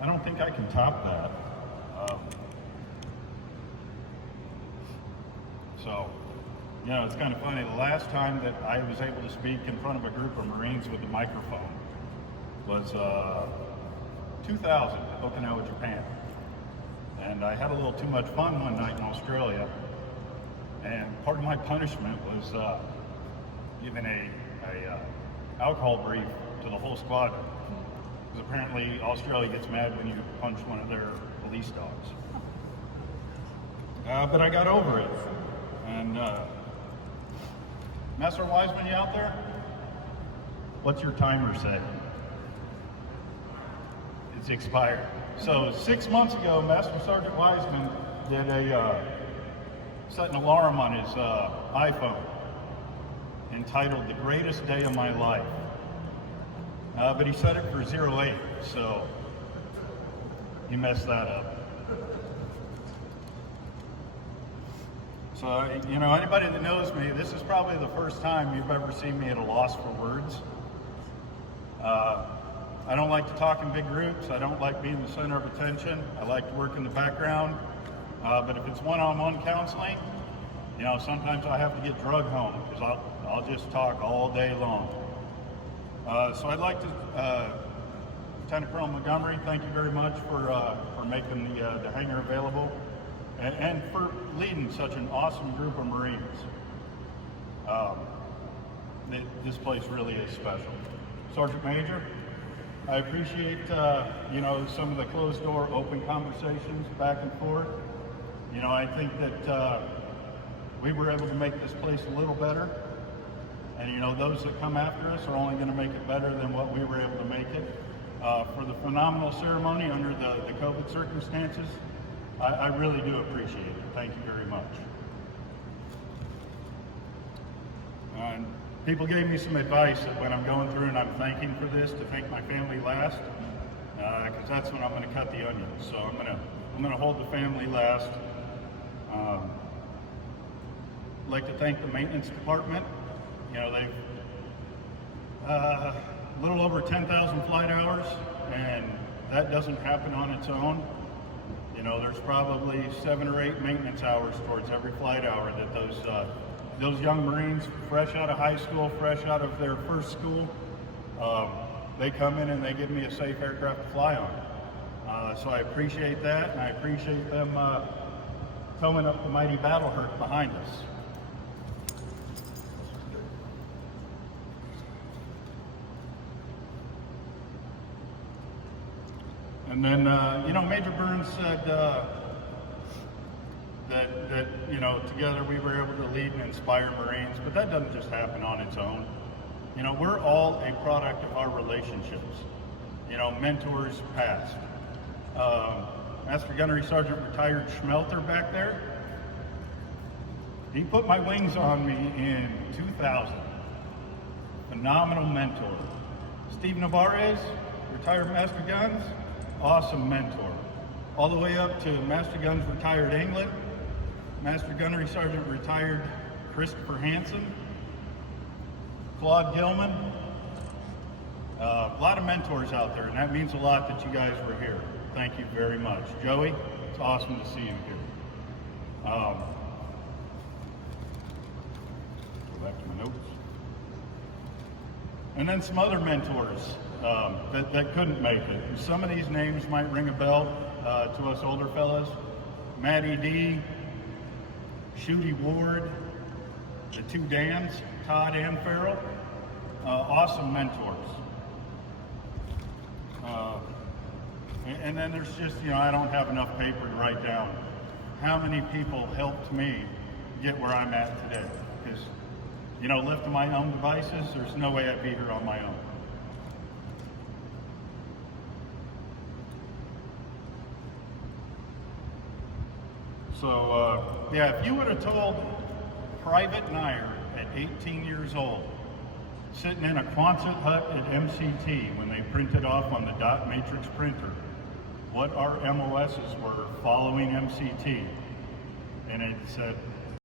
I don't think I can top that. So, you know, it's kind of funny. The last time that I was able to speak in front of a group of Marines with a microphone was 2000, Okinawa, Japan. And I had a little too much fun one night in Australia. And part of my punishment was giving a alcohol brief to the whole squadron. Because apparently Australia gets mad when you punch one of their police dogs. But I got over it. And Master Wiseman, you out there? What's your timer say? It's expired. So 6 months ago, Master Sergeant Wiseman did set an alarm on his iPhone entitled "The Greatest Day of My Life." But he set it for 08, so he messed that up. So, you know, anybody that knows me, this is probably the first time you've ever seen me at a loss for words. I don't like to talk in big groups. I don't like being the center of attention. I like to work in the background. But if it's one-on-one counseling, you know, sometimes I have to get drugged home because I'll just talk all day long. So I'd like to, Lieutenant Colonel Montgomery, thank you very much for making the hangar available and for leading such an awesome group of Marines. This place really is special. Sergeant Major, I appreciate, you know, some of the closed door, open conversations back and forth. You know, I think that we were able to make this place a little better. And, you know, those that come after us are only going to make it better than what we were able to make it. For the phenomenal ceremony under the COVID circumstances, I really do appreciate it. Thank you very much. And people gave me some advice that when I'm going through and I'm thanking for this, to thank my family last, because that's when I'm going to cut the onions. So I'm going to hold the family last. I'd like to thank the maintenance department. You know, they've a little over 10,000 flight hours, and that doesn't happen on its own. You know, there's probably 7 or 8 maintenance hours towards every flight hour that those young Marines, fresh out of high school, fresh out of their first school, they come in and they give me a safe aircraft to fly on. So I appreciate that, and I appreciate them towing up the mighty Battle Hurt behind us. And then, you know, Major Burns said that, you know, together we were able to lead and inspire Marines, but that doesn't just happen on its own. You know, we're all a product of our relationships. You know, mentors past. Master Gunnery Sergeant retired Schmelter back there, he put my wings on me in 2000. Phenomenal mentor. Steve Navarez, retired Master Guns, awesome mentor. All the way up to Master Guns retired England, Master Gunnery Sergeant retired Christopher Hansen, Claude Gilman. A lot of mentors out there, and that means a lot that you guys were here. Thank you very much. Joey, it's awesome to see you here. Go back to my notes. And then some other mentors that couldn't make it. And some of these names might ring a bell to us older fellas. Matty D, Shooty Ward, the 2 Dans, Todd and Farrell. Awesome mentors. And then there's just, you know, I don't have enough paper to write down how many people helped me get where I'm at today. Because, you know, left to my own devices, there's no way I'd be here on my own. So, yeah, if you would have told Private Nair at 18 years old, sitting in a Quonset hut at MCT when they printed off on the dot matrix printer, what our MOSs were following MCT, and it said